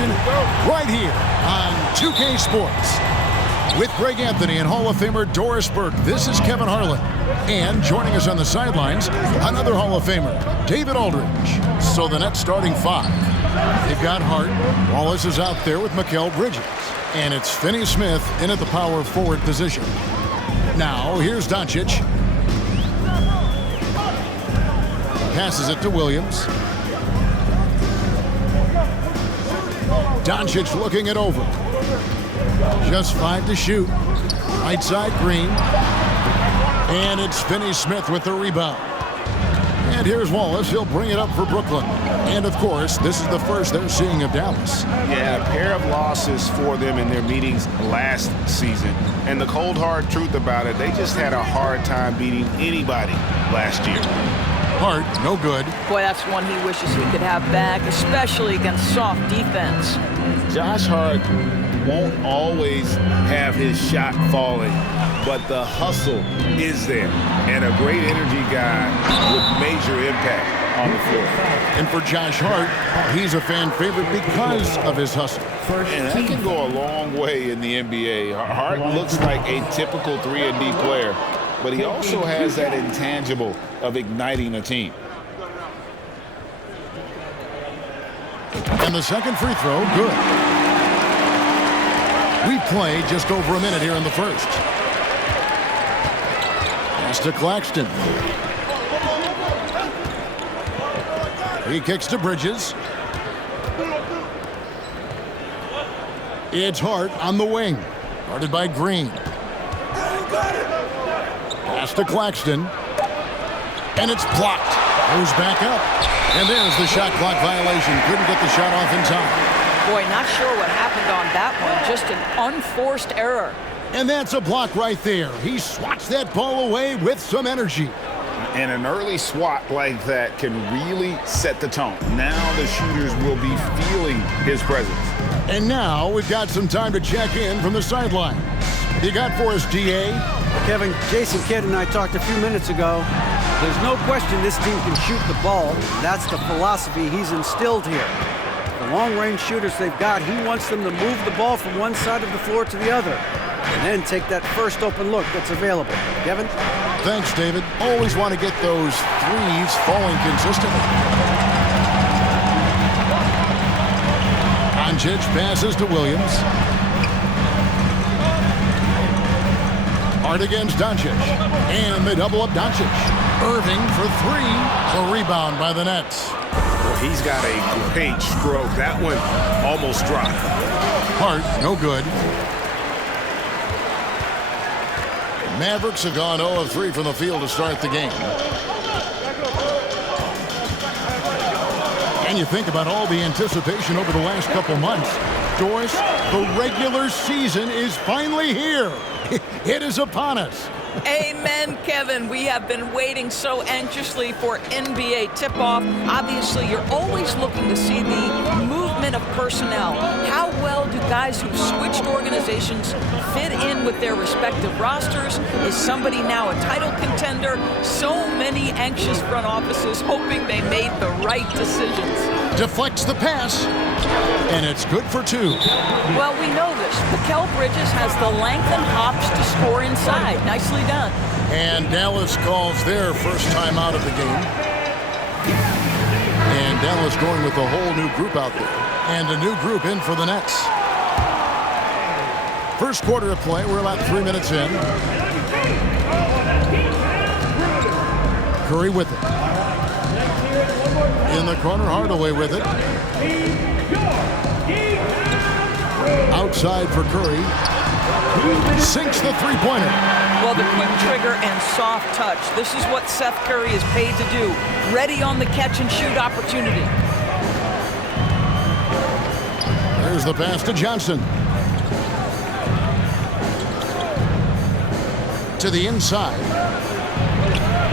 action right here on 2K Sports. With Greg Anthony and Hall of Famer Doris Burke, this is Kevin Harlan. And joining us on the sidelines, another Hall of Famer, David Aldridge. So the Nets starting five. They've got Hart. Wallace is out there with Mikal Bridges. And it's Finney-Smith in at the power forward position. Now, here's Doncic. Passes it to Williams. Doncic looking it over. Just 5 to shoot. Right side, Green. And it's Finney-Smith with the rebound. And here's Wallace. He'll bring it up for Brooklyn. And, of course, this is the first they're seeing of Dallas. Yeah, a pair of losses for them in their meetings last season. And the cold, hard truth about it, they just had a hard time beating anybody last year. Hart, no good. Boy, that's one he wishes he could have back, especially against soft defense. Josh Hart won't always have his shot falling, but the hustle is there. And a great energy guy with major impact on the floor. And for Josh Hart, he's a fan favorite because of his hustle. And that can go a long way in the NBA. Hart looks like a typical 3-and-D player, but he also has that intangible of igniting a team. And the second free throw, good. We play just over a minute here in the first. Pass to Claxton. He kicks to Bridges. It's Hart on the wing. Guarded by Green. Pass to Claxton. And it's blocked. Goes back up. And there's the shot clock violation. Couldn't get the shot off in time. Boy, not sure what happened on that one. Just an unforced error. And that's a block right there. He swats that ball away with some energy. And an early swat like that can really set the tone. Now the shooters will be feeling his presence. And now we've got some time to check in from the sideline. You got for us, DA? Kevin, Jason Kidd and I talked a few minutes ago. There's no question this team can shoot the ball. That's the philosophy he's instilled here. The long-range shooters they've got, he wants them to move the ball from one side of the floor to the other and then take that first open look that's available. Kevin? Thanks, David. Always want to get those threes falling consistently. Doncic passes to Williams. Hard against Doncic. And they double up Doncic. Irving for three. A rebound by the Nets. Well, he's got a great stroke. That one almost dropped. Hart, no good. Mavericks have gone 0 of 3 from the field to start the game. And you think about all the anticipation over the last couple months. Doris, the regular season is finally here. It is upon us. Amen, Kevin. We have been waiting so anxiously for NBA tip-off. Obviously, you're always looking to see the movement of personnel. How well do guys who've switched organizations fit in with their respective rosters? Is somebody now a title contender? So many anxious front offices hoping they made the right decisions. Deflects the pass, and it's good for 2. Well, we know this. Mikal Bridges has the length and hops to score inside. Nicely done. And Dallas calls their first time out of the game. And Dallas going with a whole new group out there. And a new group in for the Nets. First quarter of play. We're about 3 minutes in. Curry with it. In the corner, Hardaway with it. Outside for Curry. Sinks the three-pointer. Well, the quick trigger and soft touch. This is what Seth Curry is paid to do. Ready on the catch-and-shoot opportunity. There's the pass to Johnson. To the inside.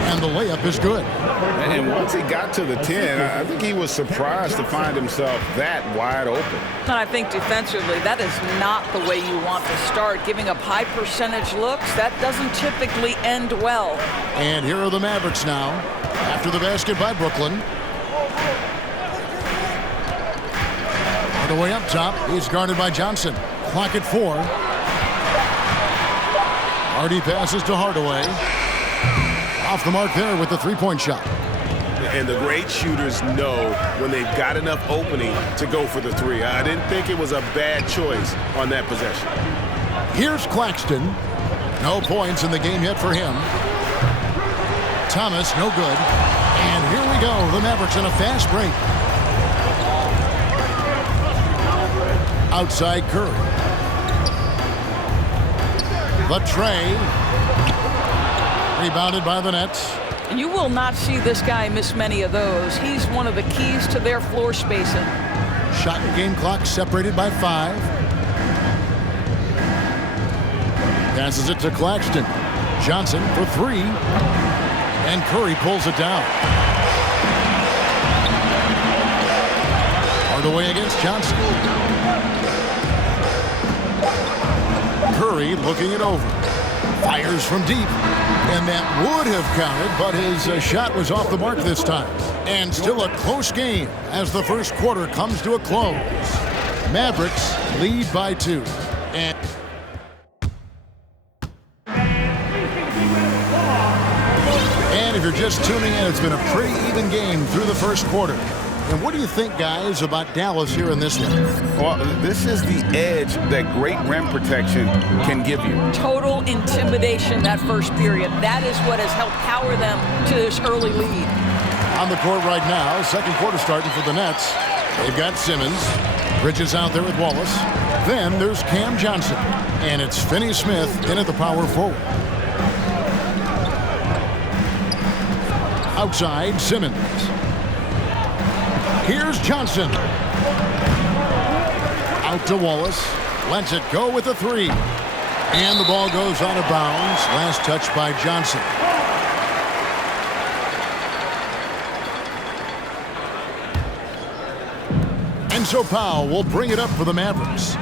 And the layup is good. And once he got to the 10, I think he was surprised to find himself that wide open. And I think defensively, that is not the way you want to start. Giving up high percentage looks, that doesn't typically end well. And here are the Mavericks now, after the basket by Brooklyn. Hardaway up top. He's guarded by Johnson. Clock at 4. Hardy passes to Hardaway. Off the mark there with the three-point shot. And the great shooters know when they've got enough opening to go for the three. I didn't think it was a bad choice on that possession. Here's Claxton. No points in the game yet for him. Thomas, no good. And here we go. The Mavericks in a fast break. Outside Curry. The tray. Rebounded by the Nets. You will not see this guy miss many of those. He's one of the keys to their floor spacing. Shot and game clock separated by 5. Passes it to Claxton. Johnson for 3. And Curry pulls it down. Hardaway against Johnson. Curry looking it over. Fires from deep. And that would have counted, but his shot was off the mark this time. And still a close game as the first quarter comes to a close. Mavericks lead by 2. And if you're just tuning in, it's been a pretty even game through the first quarter. And what do you think, guys, about Dallas here in this one? Well, this is the edge that great rim protection can give you. Total intimidation that first period. That is what has helped power them to this early lead. On the court right now, second quarter starting for the Nets. They've got Simmons. Bridges out there with Wallace. Then there's Cam Johnson. And it's Finney-Smith in at the power forward. Outside, Simmons. Here's Johnson. Out to Wallace. Lets it go with the 3. And the ball goes out of bounds. Last touch by Johnson. And so Powell will bring it up for the Mavericks.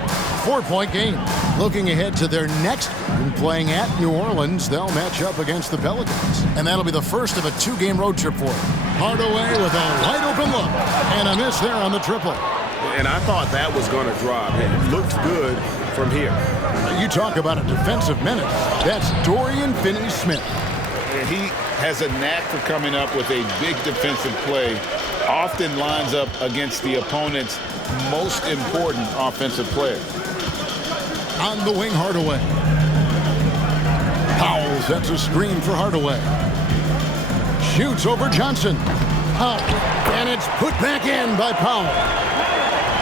4-point game. Looking ahead to their next game, playing at New Orleans, they'll match up against the Pelicans. And that'll be the first of a 2-game road trip for them. Hardaway with a wide open look. And a miss there on the triple. And I thought that was going to drop. It looked good from here. You talk about a defensive menace. That's Dorian Finney-Smith. And he has a knack for coming up with a big defensive play. Often lines up against the opponent's most important offensive player. On the wing, Hardaway. Powell sets a screen for Hardaway. Shoots over Johnson. Up, and it's put back in by Powell.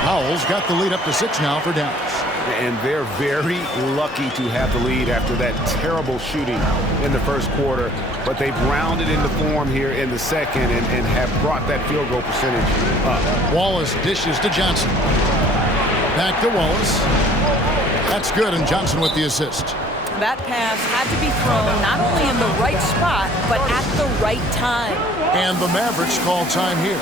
Powell's got the lead up to 6 now for Dallas. And they're very lucky to have the lead after that terrible shooting in the first quarter. But they've rounded into form here in the second and have brought that field goal percentage up. Wallace dishes to Johnson. Back to Wallace. That's good, and Johnson with the assist. That pass had to be thrown not only in the right spot, but at the right time. And the Mavericks call time here.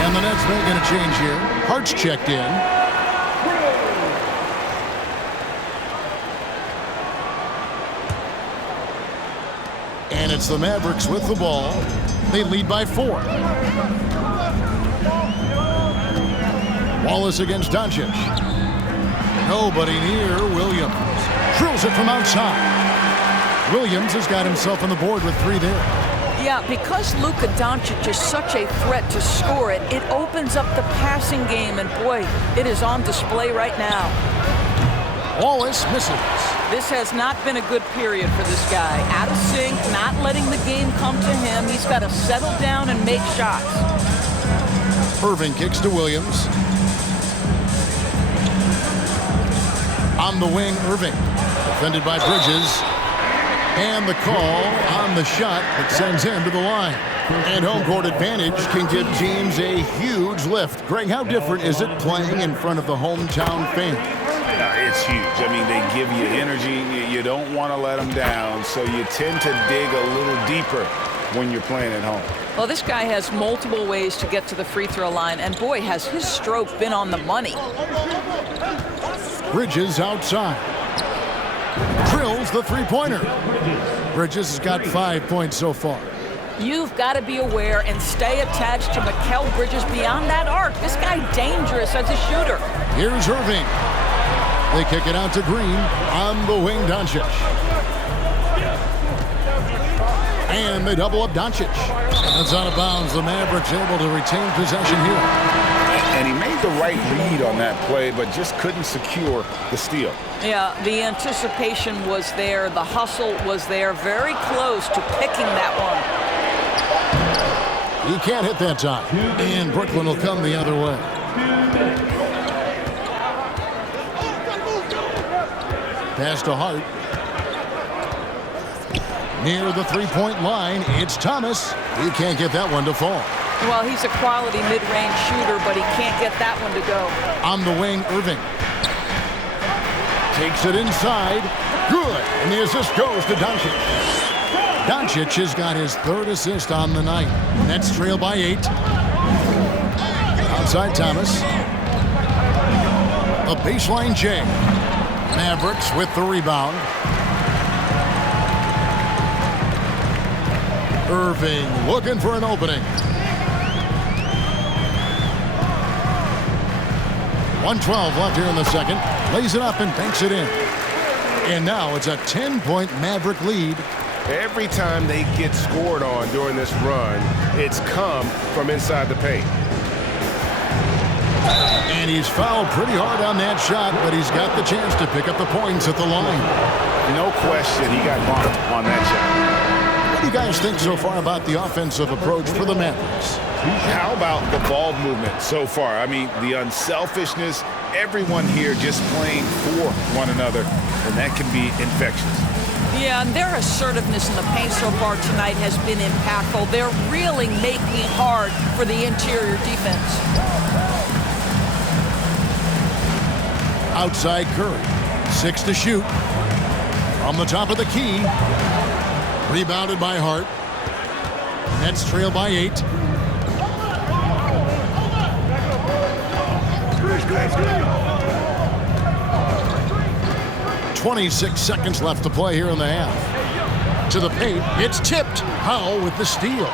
And the Nets making a change here. Hart's checked in. And it's the Mavericks with the ball. They lead by 4. Wallace against Doncic. Nobody near Williams. Drills it from outside. Williams has got himself on the board with 3 there. Yeah, because Luka Doncic is such a threat to score it, it opens up the passing game, and boy, it is on display right now. Wallace misses. This has not been a good period for this guy. Out of sync, not letting the game come to him. He's got to settle down and make shots. Irving kicks to Williams. On the wing, Irving. Defended by Bridges. And the call on the shot that sends him to the line. And home court advantage can give teams a huge lift. Greg, how different is it playing in front of the hometown fans? It's huge. I mean, they give you energy. You don't want to let them down, so you tend to dig a little deeper when you're playing at home. Well, this guy has multiple ways to get to the free throw line, and boy, has his stroke been on the money. Bridges outside. Drills the three-pointer. Bridges has got 5 points so far. You've got to be aware and stay attached to Mikal Bridges beyond that arc. This guy dangerous as a shooter. Here's Irving. They kick it out to Green. On the wing, Doncic. And they double up Doncic. That's out of bounds. The Mavericks able to retain possession here. And he made the right read on that play, but just couldn't secure the steal. Yeah, the anticipation was there. The hustle was there. Very close to picking that one. He can't hit that time. And Brooklyn will come the other way. Pass to Hart. Near the three-point line, it's Thomas. He can't get that one to fall. Well, he's a quality mid-range shooter, but he can't get that one to go. On the wing, Irving. Takes it inside. Good. And the assist goes to Doncic. Doncic has got his third assist on the night. Nets trail by 8. Outside Thomas. A baseline J. Mavericks with the rebound. Irving looking for an opening. 1:12 left here in the second. Lays it up and banks it in. And now it's a 10-point Maverick lead. Every time they get scored on during this run, it's come from inside the paint. And he's fouled pretty hard on that shot, but he's got the chance to pick up the points at the line. No question, he got bumped on that shot. What do you guys think so far about the offensive approach for the Mavericks? How about the ball movement so far? I mean, the unselfishness, everyone here just playing for one another, and that can be infectious. Yeah, and their assertiveness in the paint so far tonight has been impactful. They're really making it hard for the interior defense. Outside Curry. 6 to shoot. From the top of the key. Rebounded by Hart. Nets trail by 8. 26 seconds left to play here in the half. To the paint. It's tipped. Powell with the steal.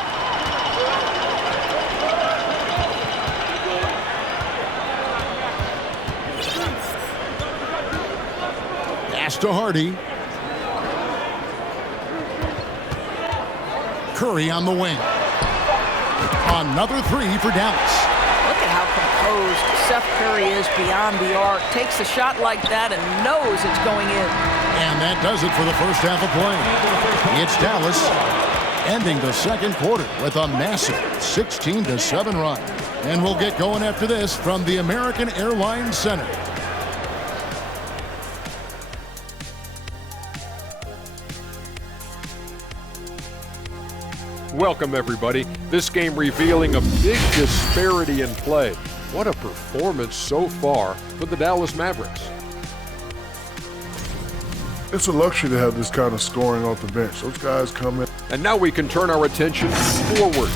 Pass to Hardy. Curry on the wing. Another three for Dallas. Look at how composed Seth Curry is beyond the arc. Takes a shot like that and knows it's going in. And that does it for the first half of play. It's Dallas ending the second quarter with a massive 16-7 run. And we'll get going after this from the American Airlines Center. Welcome, everybody. This game revealing a big disparity in play. What a performance so far for the Dallas Mavericks. It's a luxury to have this kind of scoring off the bench. Those guys come in. And now we can turn our attention forward.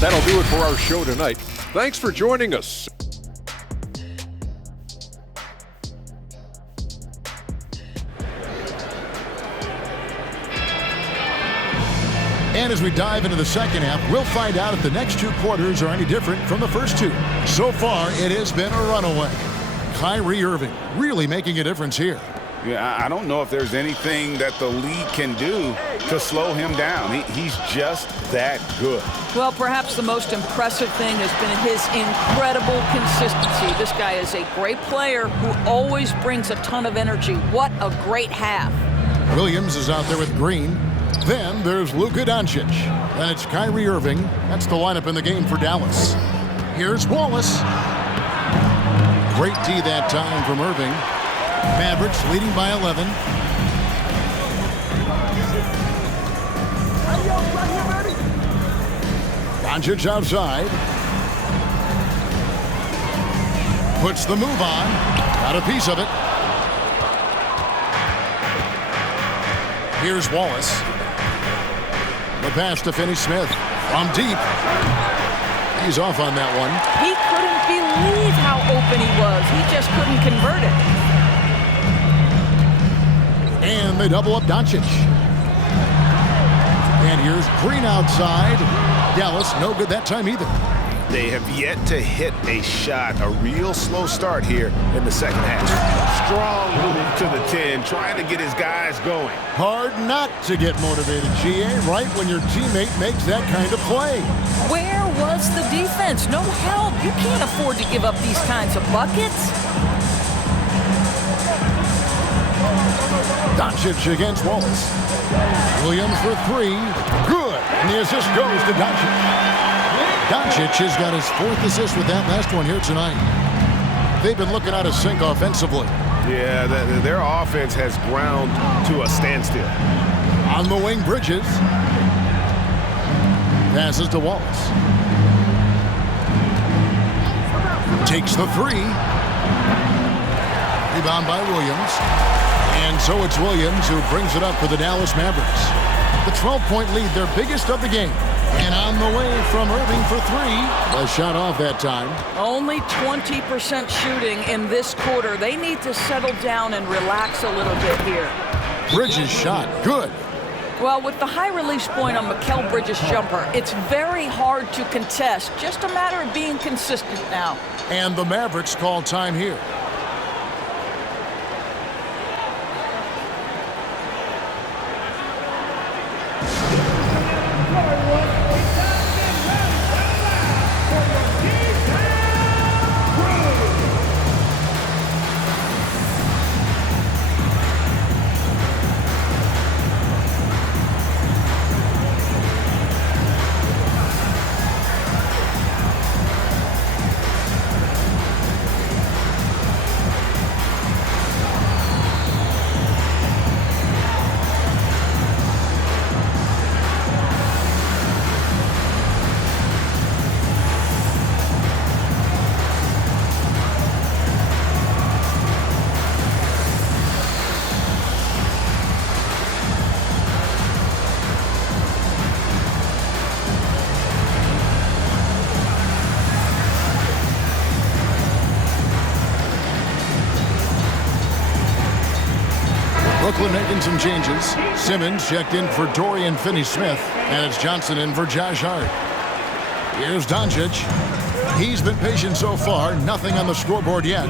That'll do it for our show tonight. Thanks for joining us. And as we dive into the second half, we'll find out if the next two quarters are any different from the first two. So far, it has been a runaway. Kyrie Irving really making a difference here. Yeah, I don't know if there's anything that the league can do to slow him down. He's just that good. Well, perhaps the most impressive thing has been his incredible consistency. This guy is a great player who always brings a ton of energy. What a great half. Williams is out there with Green. Then there's Luka Doncic. Then it's Kyrie Irving. That's the lineup in the game for Dallas. Here's Wallace. Great D that time from Irving. Mavericks leading by 11. Doncic outside. Puts the move on. Got a piece of it. Here's Wallace. The pass to Finney-Smith from deep. He's off on that one. He couldn't believe how open he was. He just couldn't convert it. And And they double up Doncic. And here's Green outside. Dallas, no good that time either. They have yet to hit a shot, a real slow start here in the second half. Strong move to the 10, trying to get his guys going. Hard not to get motivated, GA, right when your teammate makes that kind of play. Where was the defense? No help. You can't afford to give up these kinds of buckets. Doncic against Wallace. Williams for three. Good. And the assist goes to Doncic. Doncic has got his 4th assist with that last one here tonight. They've been looking out of sync offensively. Yeah, their offense has ground to a standstill. On the wing, Bridges. Passes to Wallace. Takes the three. Rebound by Williams. And so it's Williams who brings it up for the Dallas Mavericks. The 12-point lead, their biggest of the game. And on the way from Irving for three. A shot off that time. Only 20% shooting in this quarter. They need to settle down and relax a little bit here. Bridges shot. Good. Well, with the high release point on Mikal Bridges' jumper, it's very hard to contest. Just a matter of being consistent now. And the Mavericks call time here. Brooklyn making some changes. Simmons checked in for Dorian Finney-Smith, and it's Johnson in for Josh Hart. Here's Doncic. He's been patient so far. Nothing on the scoreboard yet.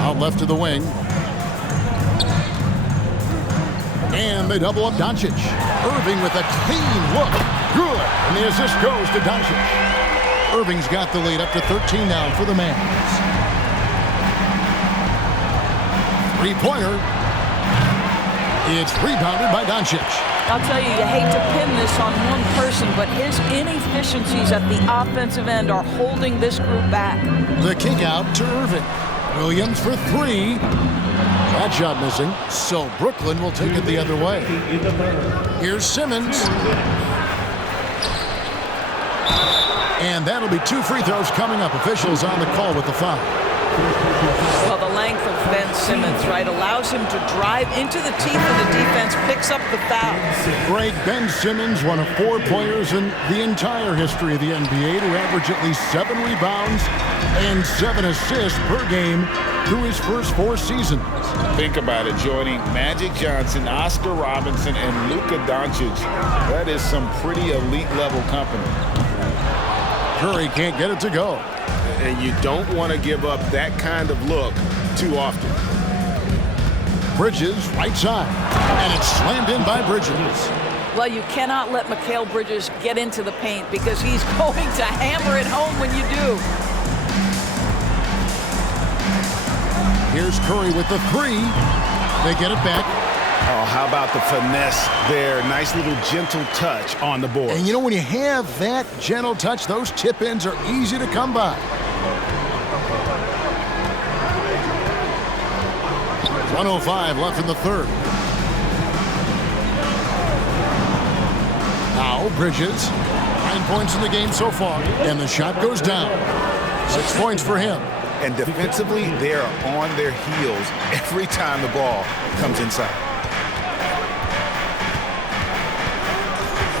Out left to the wing. And they double up Doncic. Irving with a clean look. Good. And the assist goes to Doncic. Irving's got the lead up to 13 now for the Mavs. Three-pointer. It's rebounded by Doncic. I'll tell you hate to pin this on one person, but his inefficiencies at the offensive end are holding this group back. The kick out to Irving. Williams for three. That shot missing, so Brooklyn will take it the other way. Here's Simmons. And that'll be 2 free throws coming up. Officials on the call with the foul. Well, the length of Ben Simmons, right, allows him to drive into the teeth of the defense, picks up the foul. Greg, Ben Simmons, one of 4 players in the entire history of the NBA to average at least 7 rebounds and 7 assists per game through his first 4 seasons. Think about it, joining Magic Johnson, Oscar Robinson, and Luka Doncic. That is some pretty elite level company. Curry can't get it to go. And you don't want to give up that kind of look too often. Bridges, right side. And it's slammed in by Bridges. Well, you cannot let Mikal Bridges get into the paint because he's going to hammer it home when you do. Here's Curry with the three. They get it back. Oh, how about the finesse there? Nice little gentle touch on the board. And you know, when you have that gentle touch, those tip-ins are easy to come by. 1:05 left in the third. Now Bridges, 9 points in the game so far, and the shot goes down. 6 points for him. And defensively, they are on their heels every time the ball comes inside.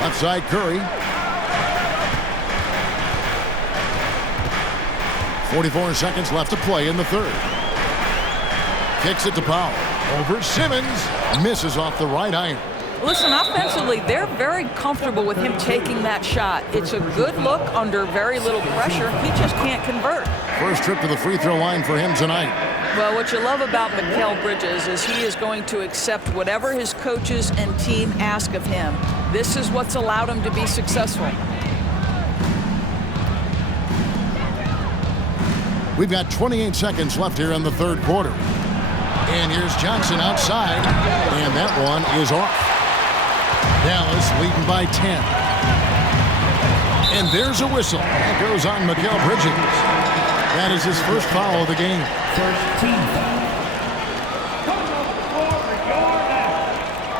Left side, Curry. 44 seconds left to play in the third. Kicks it to Powell. Over Simmons. Misses off the right iron. Listen, offensively, they're very comfortable with him taking that shot. It's a good look under very little pressure. He just can't convert. First trip to the free throw line for him tonight. Well, what you love about Mikal Bridges is he is going to accept whatever his coaches and team ask of him. This is what's allowed him to be successful. We've got 28 seconds left here in the third quarter. And here's Johnson outside, and that one is off. Dallas leading by 10. And there's a whistle. That goes on Mikal Bridges. That is his first foul of the game.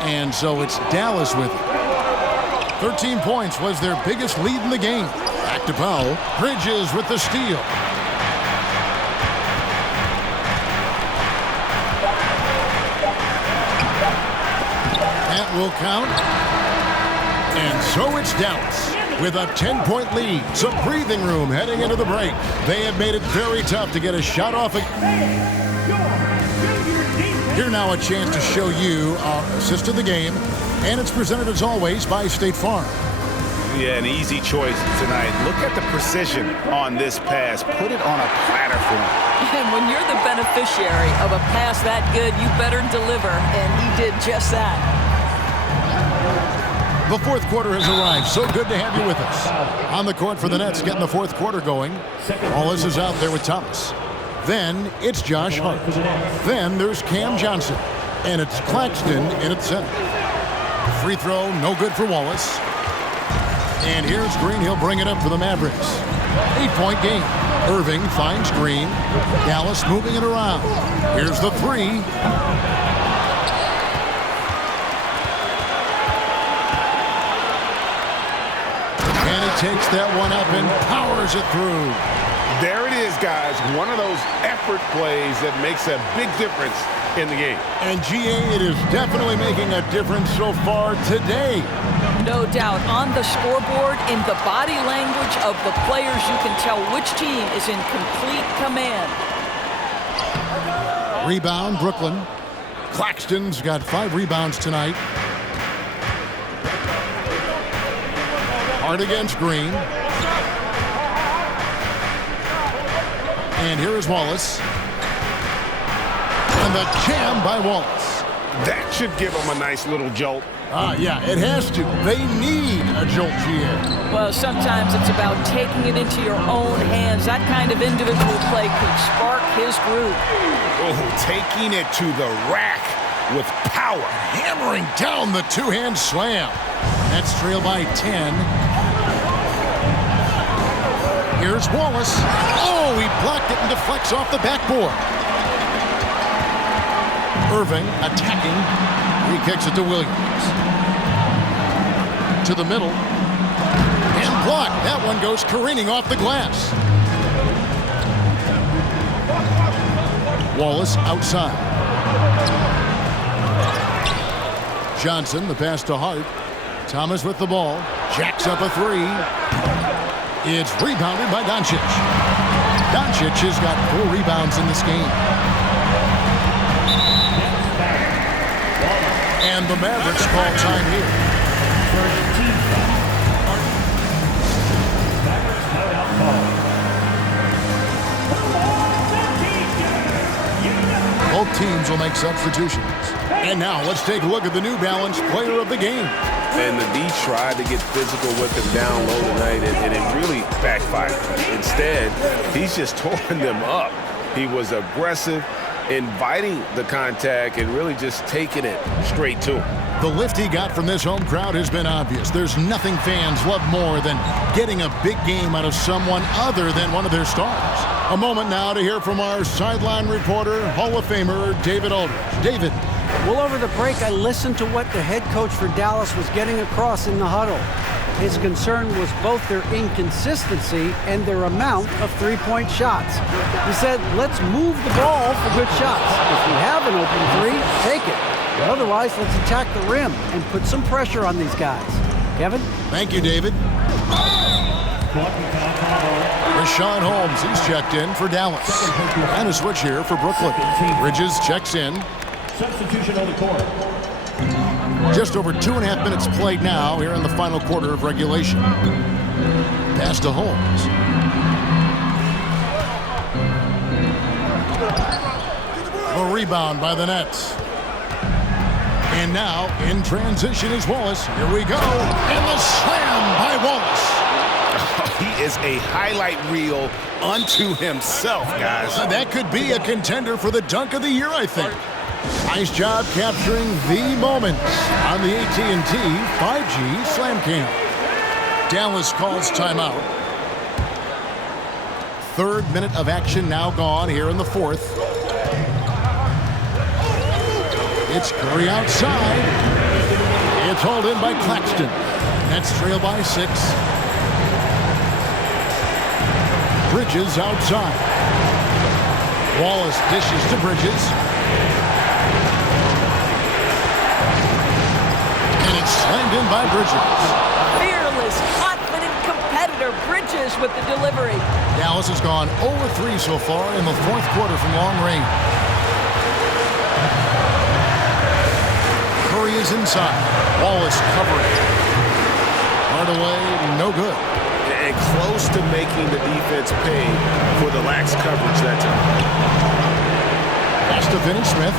And so it's Dallas with it. 13 points was their biggest lead in the game. Back to Powell. Bridges with the steal. That will count. And so it's Dallas with a 10-point lead. Some breathing room heading into the break. They have made it very tough to get a shot off. Here now a chance to show you our assist of the game. And it's presented as always by State Farm. Yeah, an easy choice tonight. Look at the precision on this pass. Put it on a platter for him. And when you're the beneficiary of a pass that good, you better deliver. And he did just that. The fourth quarter has arrived. So good to have you with us. On the court for the Nets, getting the fourth quarter going. Wallace is out there with Thomas. Then it's Josh Hart. Then there's Cam Johnson. And it's Claxton in at center. Free throw, no good for Wallace. And here's Green. He'll bring it up for the Mavericks. 8-point game. Irving finds Green. Dallas moving it around. Here's the three. And he takes that one up and powers it through. There it is, guys. One of those effort plays that makes a big difference in the game. And GA, it is definitely making a difference so far today. No doubt. On the scoreboard, in the body language of the players, you can tell which team is in complete command. Rebound, Brooklyn. Claxton's got 5 rebounds tonight. Hard against Green. And here is Wallace. And the jam by Wallace. That should give them a nice little jolt. Yeah, it has to. They need a jolt, GA. Well, sometimes it's about taking it into your own hands. That kind of individual play could spark his groove. Oh, taking it to the rack with power. Hammering down the two-hand slam. That's trailed by 10. Here's Wallace. Oh, he blocked it and deflects off the backboard. Irving attacking. He kicks it to Williams. To the middle. And blocked. That one goes careening off the glass. Wallace outside. Johnson, the pass to Hart. Thomas with the ball. Jacks up a three. It's rebounded by Doncic. Doncic has got 4 rebounds in this game. And the Mavericks call time here. Both teams will make substitutions. And now let's take a look at the New Balance player of the game. And the D tried to get physical with him down low tonight, and it really backfired. Instead, he's just torn them up. He was aggressive, inviting the contact, and really just taking it straight to him. The lift he got from this home crowd has been obvious. There's nothing fans love more than getting a big game out of someone other than one of their stars. A moment now to hear from our sideline reporter, Hall of Famer David Aldridge. David. Well, over the break, I listened to what the head coach for Dallas was getting across in the huddle. His concern was both their inconsistency and their amount of three-point shots. He said, let's move the ball for good shots. If we have an open three, take it. But otherwise, let's attack the rim and put some pressure on these guys. Kevin? Thank you, David. Sean Holmes, he's checked in for Dallas. And a switch here for Brooklyn. Bridges checks in. Substitution on the court. Just over 2.5 minutes played now here in the final quarter of regulation. Pass to Holmes. A rebound by the Nets. And now in transition is Wallace. Here we go. And the slam by Wallace. He is a highlight reel unto himself, guys. That could be a contender for the dunk of the year, I think. Nice job capturing the moment on the AT&T 5G Slam Cam. Dallas calls timeout. Third minute of action now gone here in the fourth. It's Curry outside. It's hauled in by Claxton. Nets trail by 6. Bridges outside. Wallace dishes to Bridges. And it's slammed in by Bridges. Fearless, confident competitor. Bridges with the delivery. Dallas has gone 0-3 so far in the fourth quarter from long range. Curry is inside. Wallace covering. Hardaway, no good. And close to making the defense pay for the lax coverage that time. Pass to Finney-Smith.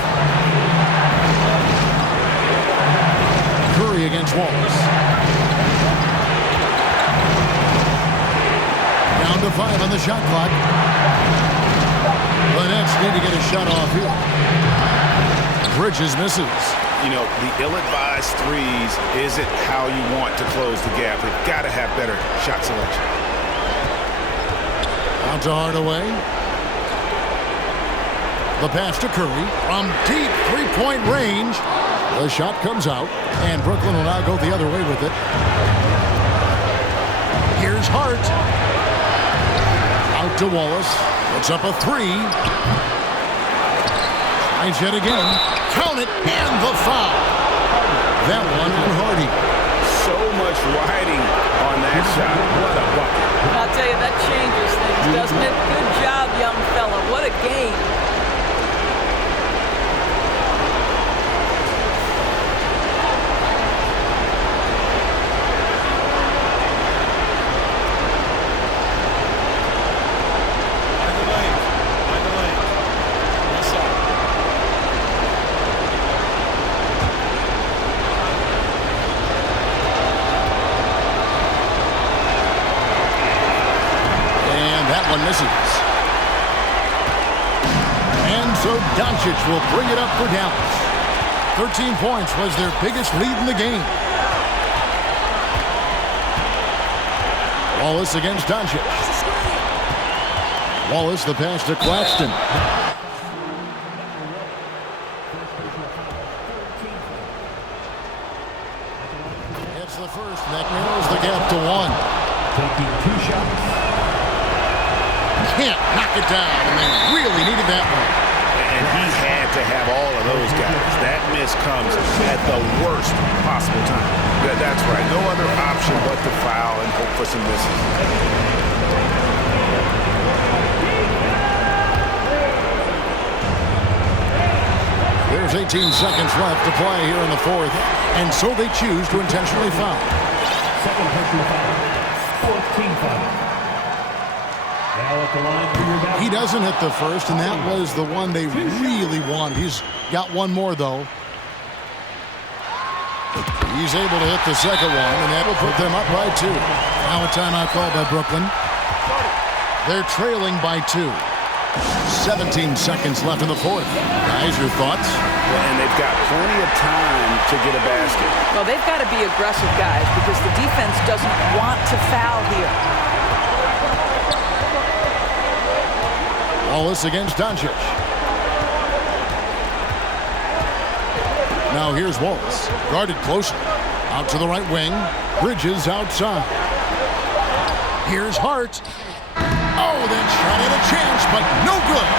Curry against Wallace. Down to 5 on the shot clock. The Nets need to get a shot off here. Bridges misses. You know, the ill-advised threes isn't how you want to close the gap. They've got to have better shot selection. Out to Hardaway. The pass to Curry from deep three-point range. The shot comes out, and Brooklyn will now go the other way with it. Here's Hart. Out to Wallace. Puts up a 3. Tries yet again. Count it, and the foul. That one on Hardy. So much riding on that shot. What a bucket. I'll tell you, that changes things, doesn't it? Good job, young fella. What a game. One misses. And so Doncic will bring it up for Dallas. 13 points was their biggest lead in the game. Wallace against Doncic. Wallace the pass to Claxton. It's the first. That narrows the gap to 1. Taking 2 shots. Can't knock it down, and they really needed that one. And he had to have all of those guys. That miss comes at the worst possible time. That's right. No other option but to foul and hope for some misses. There's 18 seconds left to play here in the fourth, and so they choose to intentionally foul. Second personal foul. 14 foul. He doesn't hit the first, and that was the one they really wanted. He's got one more, though. He's able to hit the second one, and that will put them up by 2. Now a timeout called by Brooklyn. They're trailing by 2. 17 seconds left in the fourth. Guys, your thoughts? Well, and they've got plenty of time to get a basket. Well, they've got to be aggressive, guys, because the defense doesn't want to foul here. Wallace against Doncic. Now here's Wallace. Guarded closely. Out to the right wing. Bridges outside. Here's Hart. Oh, that shot had a chance, but no good.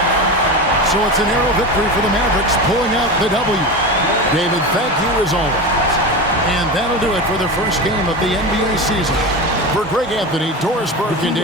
So it's a narrow victory for the Mavericks, pulling out the W. David, thank you as always. And that'll do it for the first game of the NBA season. For Greg Anthony, Doris Burke, and